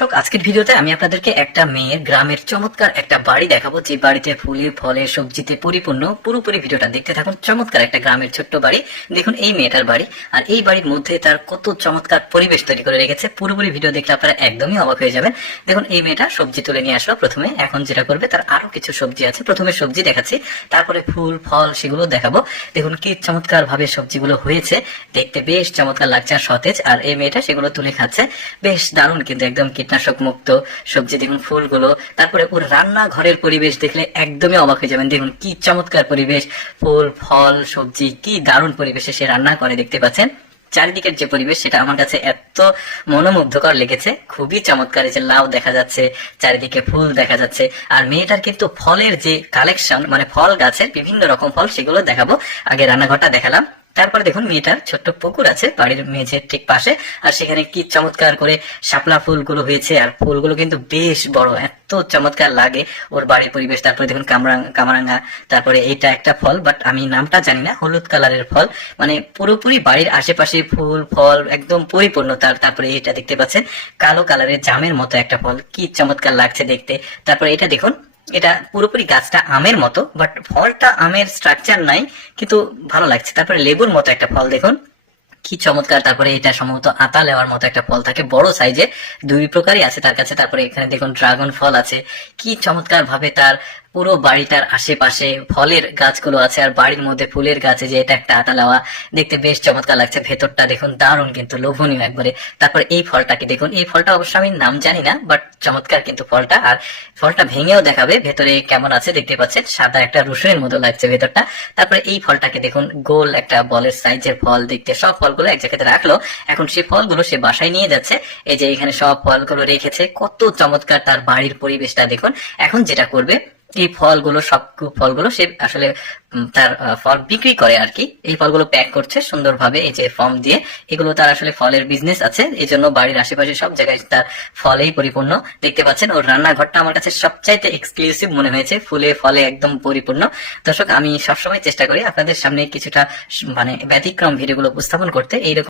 দর্শক, আজকের ভিডিওতে আমি আপনাদেরকে একটা মেয়ের গ্রামের চমৎকার একটা বাড়ি দেখাবো। যে বাড়িতে ফুলে, ফলে, সবজিতে পরিপূর্ণ পুরোপুরি ভিডিওটা দেখতে থাকুন। চমৎকার একটা গ্রামের ছোট্ট বাড়ি। দেখুন, এই মেয়েটার বাড়ি। আর এই বাড়ির মধ্যে তার কত চমৎকার পরিবেশ তৈরি করে রেখেছে। পুরোপুরি ভিডিও দেখলে আপনারা একদমই অবাক হয়ে যাবেন। দেখুন, এই মেয়েটা সবজি তুলে নিয়ে আসলো প্রথমে। এখন যেটা করবে, তার আরও কিছু সবজি আছে। প্রথমে সবজি দেখাচ্ছি। তারপরে ফুল, ফল সেগুলো দেখাবো। দেখুন, কি চমৎকার ভাবে সবজিগুলো হয়েছে। দেখতে বেশ চমৎকার লাগছে আর সতেজ। আর এই মেয়েটা সেগুলো তুলে খাচ্ছে। বেশ দারুণ, কিন্তু একদম কীটনাশক মুক্ত সবজি, দেখুন ফুলগুলো। তারপরে ওর রান্না ঘরের পরিবেশ দেখলে একদমই অবাক হয়ে যাবেন। দেখুন কি চমৎকার পরিবেশ। ফুল, ফল, সবজি, কি দারুণ পরিবেশে সে রান্না করে, দেখতে পাচ্ছেন? চারিদিকের যে পরিবেশ, সেটা আমার কাছে এত মনোমুগ্ধকর লেগেছে। খুবই চমৎকার যে লাউ দেখা যাচ্ছে, চারিদিকে ফুল দেখা যাচ্ছে। আর মেয়েটার কিন্তু ফলের যে কালেকশন মানে ফল গাছের বিভিন্ন রকম ফল, সেগুলো দেখাবো। আগে রান্নাঘরটা দেখালাম। তারপরে দেখুন মেয়েটার ছোট্ট পুকুর আছে, বাড়ির মেঝের ঠিক পাশে। আর সেখানে কি চমৎকার করে শাপলা ফুলগুলো হয়েছে। আর ফুলগুলো কিন্তু বেশ বড়, এত চমৎকার লাগে ওর বাড়ির পরিবেশ। তারপরে দেখুন কামরাং কামারাঙ্গা, তারপরে এটা একটা ফল বাট আমি নামটা জানি না, হলুদ কালারের ফল। মানে পুরোপুরি বাড়ির আশেপাশে ফুল, ফল একদম পরিপূর্ণ তার। তারপরে এটা দেখতে পাচ্ছেন, কালো কালারের জামের মতো একটা ফল। কি চমৎকার লাগছে দেখতে। তারপরে এটা দেখুন এটা পুরোপুরি গাছটা আমের মতো বাট ফলটা আমের স্ট্রাকচার নাই, কিন্তু ভালো লাগছে। তারপরে লেবুর মতো একটা ফল দেখুন। কি চমৎকার, তারপরে এটা সম্ভবত আতা লেওয়ার মতো একটা ফল থাকে, বড় সাইজের দুই প্রকারই আছে তার কাছে। তারপরে এখানে দেখুন ড্রাগন ফল আছে। কি চমৎকার ভাবে তার পুরো বাড়িটার আশেপাশে ফলের গাছগুলো আছে আর বাড়ির মধ্যে ফুলের গাছে যে এটা একটা আতা লাওয়া, দেখতে বেশ চমৎকার লাগছে। ভেতরটা দেখুন দারুণ কিন্তু লোভনীয় একবারে। তারপর এই ফলটাকে দেখুন, এই ফলটা অবশ্য আমি নাম জানি না বাট চমৎকার কিন্তু ফলটা। আর ফলটা ভেঙেও দেখাবে, ভেতরে কেমন আছে দেখতে পাচ্ছেন, সাদা একটা রসুনের মতো লাগছে ভেতরটা। তারপরে এই ফলটাকে দেখুন, গোল একটা বলের সাইজের ফল দেখতে, সব ফলগুলো এক জায়গাতে রাখল। এখন সেই ফলগুলো সে বাসায় নিয়ে যাচ্ছে, এই যে এখানে সব ফলগুলো রেখেছে, কত চমৎকার তার বাড়ির পরিবেশটা দেখুন। এখন যেটা করবে এই ফলগুলো সব ফলগুলো সে আসলে তার ফল বিক্রি করে আর কি, এই ফলগুলো প্যাক করছে সুন্দরভাবে, এই যে ফর্ম দিয়ে। এগুলো তার আসলে ফলের বিজনেস আছে, এই জন্য বাড়ির আশেপাশে সব জায়গায় তার ফলেই পরিপূর্ণ। দেখতে পাচ্ছেন, ওর রান্নাঘরটা আমার কাছে সবচাইতে এক্সক্লুসিভ মনে হয়েছে, ফুলে ফলে একদম পরিপূর্ণ। দর্শক, আমি সবসময় চেষ্টা করি আপনাদের সামনে কিছুটা মানে ব্যতিক্রম ভিডিওগুলো উপস্থাপন করতে। এইরকম